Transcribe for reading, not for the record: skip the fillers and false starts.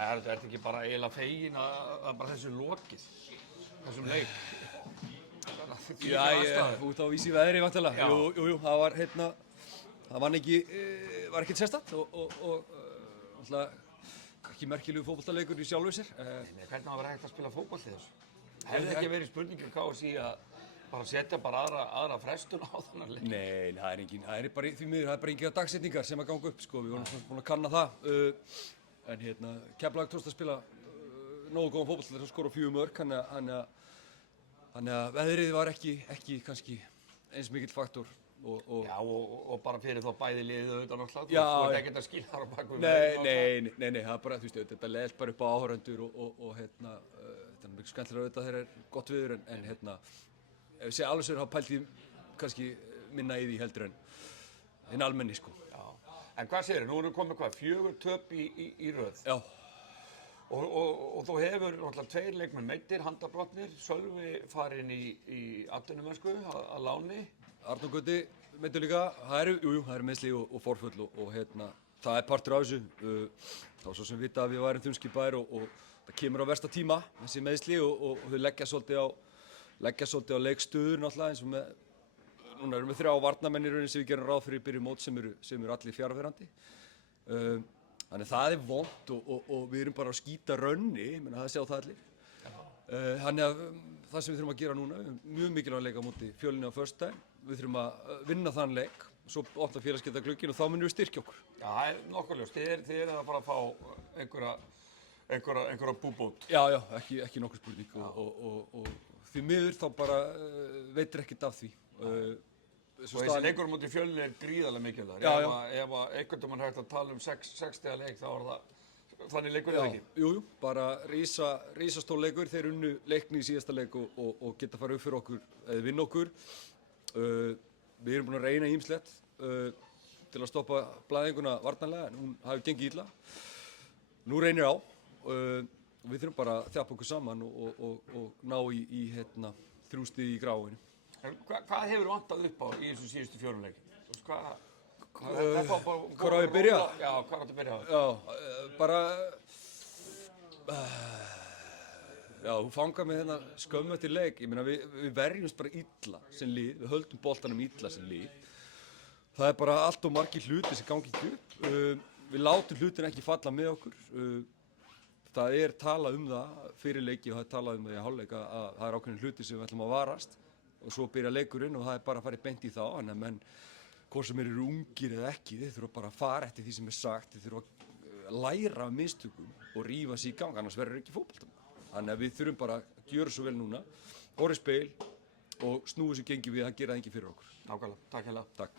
Þetta ekki bara eiginlega fegin að bara þessu lokið, þessum leik. Út á vísi veðri vantilega. Jú, það var það var ekkert sérstakt og alltaf ekki merkilegu fótboltaleikur í sjálfu sér. Nei, hvernig var hægt að spila fótbolta í þessu? Hefði ekki verið spurningum KSÍ að bara setja bara aðra frestun á þennan leik? Nei, það er bara því miður, það er bara engin dagsetningar sem að ganga upp, sko. Við vorum búin að kanna það. En Keflavík tókst að spila nógu góðan fótbolta til að skora 4 mörk, þannig að veðrið var ekki kannski eins mikill faktor. Já, og bara fyrir þá bæði liðið auðvitað náttúrulega, þú ert ekkert að skilja þar á bak við Nei, það er bara, þú veist, þetta leðst bara upp á áhorfendur og þetta er mjög skemmtilega auðvitað þegar er gott viður en ef við segja alveg sér þá pælt ég kannski minna í því heldur en hinn almenni, sko. Já, en hvað segirðu, nú erum komið 4 töp í röð. Já. Og þú hefur náttúrulega 2 leikmenn meiddir, handabrotnir, Sölvi farinn í atvinnumennsku að láni. Arnór Gauti meiddur líka, það eru meiðsli og forföll og það er partur af þessu. Þá svo sem við vita að við værum þunnskipaðir og það kemur á versta tíma, þessi meiðsli og þau leggja svolítið á leikstöður náttúrulega eins og núna erum við 3 varnarmenn í rauninni sem við gerum ráð fyrir í byrjun mót sem eru allir fjarverandi. Þannig það er vont og við erum bara að skýta rönni, það sjá það allir. Þannig að það sem við þurfum að gera núna, mjög mikilvæg leik á móti Fjölni á föstudaginn. Við þurfum að vinna þann leik, svo opna félagsgætaglugginn og þá munum við styrkja okkur. Já, það er nokkuð ljóst. Þið eru að fara að fá einhverja búbót. Já, ekki nokkur spurning og því miður þá bara veitir ekkert af því. Og þessi leikur á móti Fjölni er gríðarlega mikilvægur. Ef einhvern veginn hægt að tala 6 stiga leik þá það þannig leikur eða ekki? Jú, bara risastór leikur. Þeir unnu leikni í síðasta leik og geta farið upp fyrir okkur eða vinna okkur. Við erum búin að reyna ýmislegt til að stoppa blæðinguna varnarlega en hún hafi gengið illa. Nú reynir á. Við þurfum bara að þjappa okkur saman og ná í 3 stig í gráinu. Hvað hefur vantað upp á í þessum síðustu 4 leikjum? Hvar á ég að byrja? Já, hvar áttu að byrja? Já, bara þú fangar mig skömmu eftir leik. Ég meina við verjumst bara illa sem lið, við höldum boltanum illa sem lið. Það er bara allt og margir hlutir sem gangi ekki upp. Við látum hlutin ekki falla með okkur. Það er talað um það fyrir leiki og það er talað um það í hálfleik að það er ákveðin hlutir sem við ætlum að varast og svo byrja leikurinn og það er bara að fara beint í þá. Þannig að menn, hvort sem eru ungir eða ekki, þeir þurfa bara að fara eftir því sem er sagt, þeir þurfa að læra af mistökum og rífa sig í gang, annars verður ekki fótbolta. Þannig að við þurfum bara að gjöra svo vel núna, horfa í spegil og snúa þessu gengi við að gera það enginn fyrir okkur. Nákvæmlega, takk hérlega. Takk.